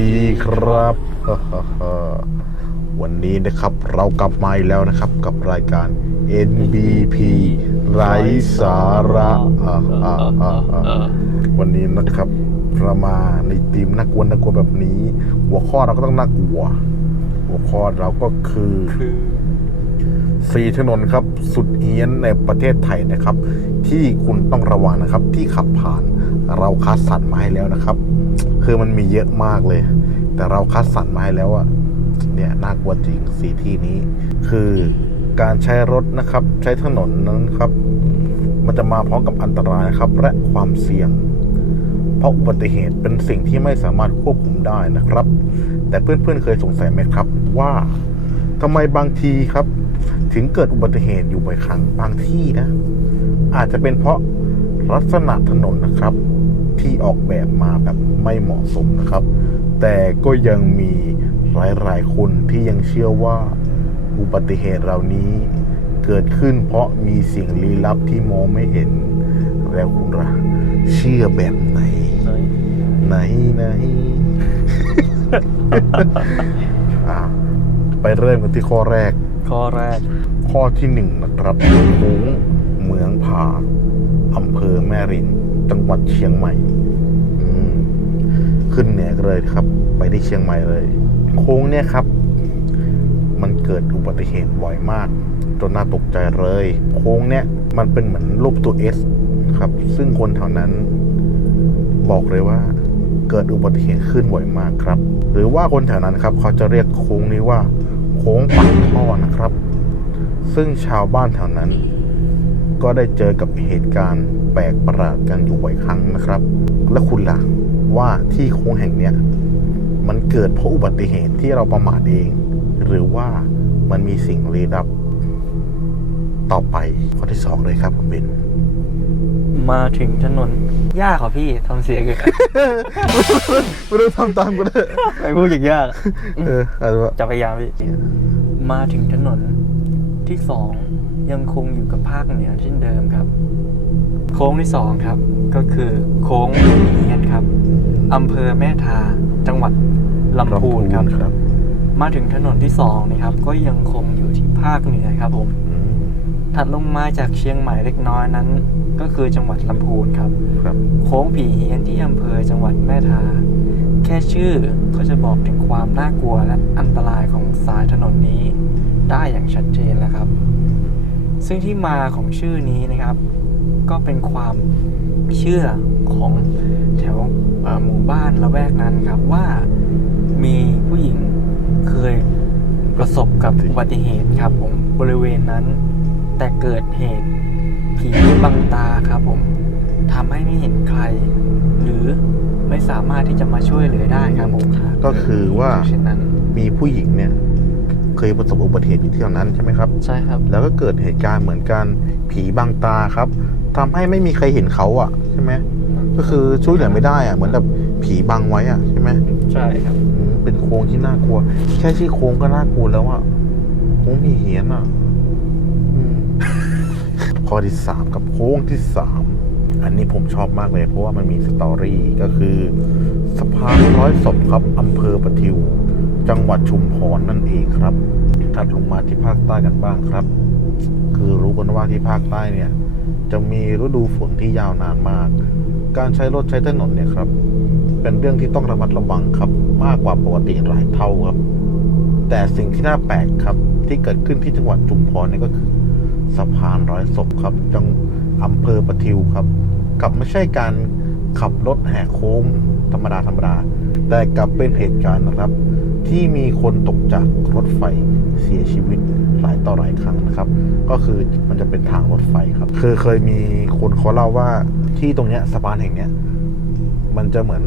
ดีครับวันนี้นะครับเรากลับมาอีกแล้วนะครับกับรายการ NBP ไร้สาระวันนี้นะครับเรามาในทีมน่ากลัวน่ากลัวแบบนี้ หัวข้อเราก็ต้องน่ากลัว หัวข้อเราก็คือคือสี่ถนนครับสุดเฮี้ยนในประเทศไทยนะครับ ที่คุณต้องระวังนะครับ ที่ขับผ่านเราคัดสรรมาให้แล้วนะครับ คือมันมีเยอะมากเลย แต่เราคัดสรรมาให้แล้วอะเนี่ยน่ากลัวจริงสี่ที่นี้ คือการใช้รถนะครับ ใช้ถนนนั้นครับ มันจะมาพร้อมกับอันตรายนะครับ และความเสี่ยง เพราะอุบัติเหตุเป็นสิ่งที่ไม่สามารถควบคุมได้นะครับ แต่เพื่อนๆเคยสงสัยไหมครับ ว่าทำไมบางทีครับ ถึงเกิดอุบัติเหตุอยู่บ่อยครั้งบางที่นะ อาจจะเป็นเพราะลักษณะถนนนะครับ ออกแบบมาแบบไม่เหมาะสมนะครับ แต่ก็ยังมีหลายๆคนที่ยังเชื่อว่าอุบัติเหตุเหล่านี้เกิดขึ้นเพราะมีสิ่งลี้ลับที่มองไม่เห็น แล้วคุณล่ะเชื่อแบบไหน ไหนไหนอะไปเริ่มกันที่ข้อแรก ข้อแรก ข้อที่หนึ่งนะครับโค้งเหมืองผาอำเภอแม่ริมจังหวัดเชียงใหม่อืมขึ้น เลยครับ ไปที่เชียงใหม่เลย โค้งเนี่ยครับ มันเกิดอุบัติเหตุบ่อยมาก จนน่าตกใจเลย โค้งเนี่ยมันเป็นเหมือนรูปตัวเอสครับ ซึ่งคนแถวนั้น บอกเลยว่า เกิดอุบัติเหตุขึ้นบ่อยมากครับ หรือว่าคนแถวนั้นครับ เขาจะเรียกโค้งนี้ว่า โค้งปากท่อนะครับ ซึ่งชาวบ้านแถวนั้นก็ได้เจอกับเหตุการณ์แปลกประหลาดกันอยู่บ่อยครั้งนะครับ และคุณล่ะ ว่าที่โค้งแห่งเนี้ยมันเกิดเพราะอุบัติเหตุที่เราประมาทเอง หรือว่ามันมีสิ่งลี้ลับต่อไปข้อที่สองเลยครับคุณเบนมาถึงถนนยากเหรอพี่ทำเสียงอีกไม่ต้องทำตามก็ได้ไปพูดอย่างยากอะเอออะไรวะจะพยายามพี่มาถึงถนนที่สองยังคงอยู่กับภาคเหนือเช่นเดิมครับ โค้งที่สองครับ ก็คือโค้งเฮียนครับ อำเภอแม่ทา จังหวัดลำพูนครับ ครับมาถึงถนนที่สองนะครับ ก็ยังคงอยู่ที่ภาคเหนือครับผม อืมถัดลงมาจากเชียงใหม่เล็กน้อยนั้น ก็คือจังหวัดลำพูนครับ ครับ โค้งผีเฮียนที่อำเภอจังหวัดแม่ทา แค่ชื่อก็จะบอกถึงความน่ากลัวและอันตรายของสายถนนนี้ ได้อย่างชัดเจนแล้วครับ ซึ่งที่มาของชื่อนี้นะครับ ก็เป็นความเชื่อของแถวเอ่อหมู่บ้านละแวกนั้นครับว่ามีผู้หญิงเคยประสบกับอุบัติเหตุครับผมบริเวณนั้น แต่เกิดเหตุผีบังตาครับผมทำให้ไม่เห็นใคร หรือไม่สามารถที่จะมาช่วยเหลือได้ครับผมก็คือว่าเช่นนั้นมีผู้หญิงเนี่ย เคยประสบอุบัติเหตุอยู่ที่แถวนั้นใช่ไหมครับ ใช่ครับ แล้วก็เกิดเหตุการณ์เหมือนกันผีบังตาครับทำให้ไม่มีใครเห็นเขาอะใช่ไหมก็คือช่วยเหลือไม่ได้อะเหมือนแบบผีบังไว้อะใช่ไหมใช่ครับอืมเป็นโค้งที่น่ากลัว แค่ชื่อโค้งก็น่ากลัวแล้วอะโค้งมีเหียนอะอืมข้อที่สามกับโค้งที่สาม อันนี้ผมชอบมากเลย เพราะว่ามันมีสตอรี่ก็คือสะพานร้อยศพครับอำเภอประทิว จังหวัดชุมพรนั่นเองครับ ถัดลงมาที่ภาคใต้กันบ้างครับ คือรู้กันว่าที่ภาคใต้เนี่ย จะมีฤดูฝนที่ยาวนานมาก การใช้รถใช้ถนนเนี่ยครับ เป็นเรื่องที่ต้องระมัดระวังครับ มากกว่าปกติหลายเท่าครับ แต่สิ่งที่น่าแปลกครับ ที่เกิดขึ้นที่จังหวัดชุมพรเนี่ยก็คือสะพานร้อยศพครับจัง อำเภอประทิวครับกับไม่ใช่การขับรถแหกโค้งธรรมดาธรรมดา แต่กลับเป็นเหตุการณ์นะครับ ที่มีคนตกจากรถไฟเสียชีวิตหลายต่อหลายครั้งนะครับ ก็คือมันจะเป็นทางรถไฟครับคือเคยมีคนเขาเล่าว่าที่ตรงเนี้ยสะพานแห่งเนี้ยมันจะเหมือน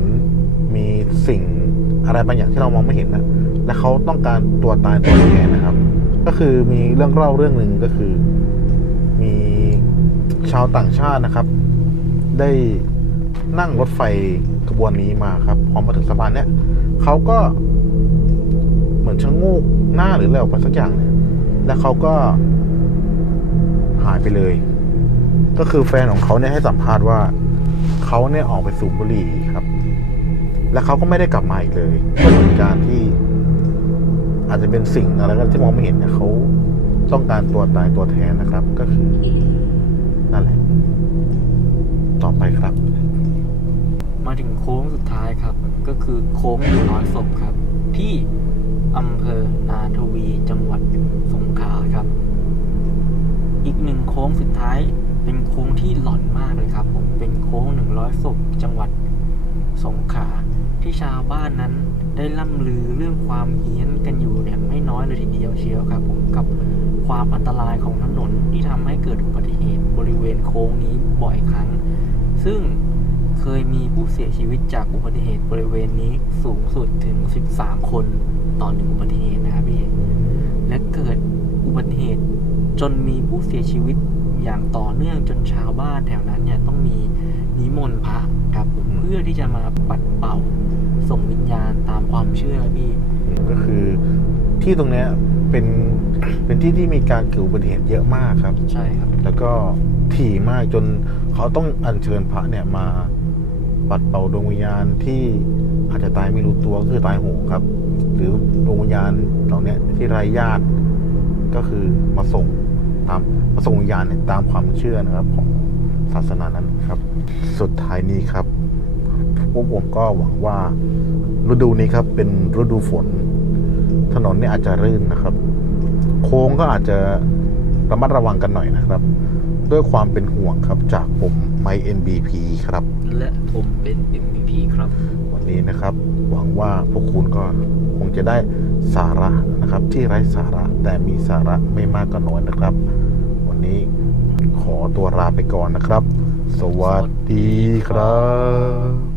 มีสิ่งอะไรบางอย่างที่เรามองไม่เห็นนะและเขาต้องการตัวตายตัวแทนนะครับ ก็คือมีเรื่องเล่าเรื่องหนึ่งก็คือ ชาวต่างชาตินะครับ ได้นั่งรถไฟขบวนนี้มาครับ พอมาถึงสะพานเนี้ยเขาก็เหมือนชะโงกหน้าหรืออะไรออกไปสักอย่างเนี่ยแล้วเขาก็หายไปเลย ก็คือแฟนของเขาเนี่ยให้สัมภาษณ์ว่าเขาเนี่ยออกไปสูบบุหรี่ครับ แล้วเขาก็ไม่ได้กลับมาอีกเลยก็เหมือนการที่อาจจะเป็นสิ่งอะไรก็ที่มองไม่เห็นเนี่ยเขาต้องการตัวตายตัวแทนนะครับ ก็คือ มาถึงโค้งสุดท้ายครับ ก็คือโค้งหนึ่งร้อยศพครับ ที่อำเภอนาทวีจังหวัดสงขลาครับ อีกหนึ่งโค้งสุดท้ายเป็นโค้งที่หลอนมากเลยครับ ผมเป็นโค้งหนึ่งร้อยศพจังหวัดสงขลาที่ชาวบ้านนั้นได้ล่ำลือเรื่องความเฮี้ยนกันอยู่เนี่ยไม่น้อยเลยทีเดียวเชียวครับ ผมกับความอันตรายของถนนที่ทำให้เกิดอุบัติเหตุบริเวณโค้งนี้บ่อยครั้ง ซึ่ง เคยมีผู้เสียชีวิตจากอุบัติเหตุบริเวณนี้สูงสุดถึง 13 คนต่อหนึ่งอุบัติเหตุนะครับพี่ และเกิดอุบัติเหตุจนมีผู้เสียชีวิตอย่างต่อเนื่องจนชาวบ้านแถวนั้นเนี่ยต้องมีนิมนต์พระครับผมเพื่อที่จะมาปัดเป่าส่งวิญญาณตามความเชื่อพี่ ก็คือที่ตรงเนี้ยเป็นเป็นที่ที่มีการเกิดอุบัติเหตุเยอะมากครับ ใช่ครับ แล้วก็ถี่มากจนเขาต้องอัญเชิญพระเนี่ยมา ปัดเป่าดวงวิญญาณที่อาจจะตายไม่รู้ตัวก็คือตายโหงครับ หรือดวงวิญญาณเหล่านี้ที่ไร้ญาติก็คือมาส่งตามมาส่งวิญญาณเนี่ยตามความเชื่อนะครับของศาสนานั้นครับ สุดท้ายนี้ครับพวกผมก็หวังว่าฤดูนี้ครับเป็นฤดูฝน ถนนเนี่ยอาจจะรื่นนะครับ โค้งก็อาจจะระมัดระวังกันหน่อยนะครับ ด้วยความเป็นห่วงครับจากผม ไม NBP ครับ และผมเป็น MVP ครับ วันนี้นะครับ หวังว่าพวกคุณก็คงจะได้สาระนะครับ ที่ไร้สาระแต่มีสาระไม่มากก็น้อยนะครับ วันนี้ขอตัวลาไปก่อนนะครับ สวัสดีครับ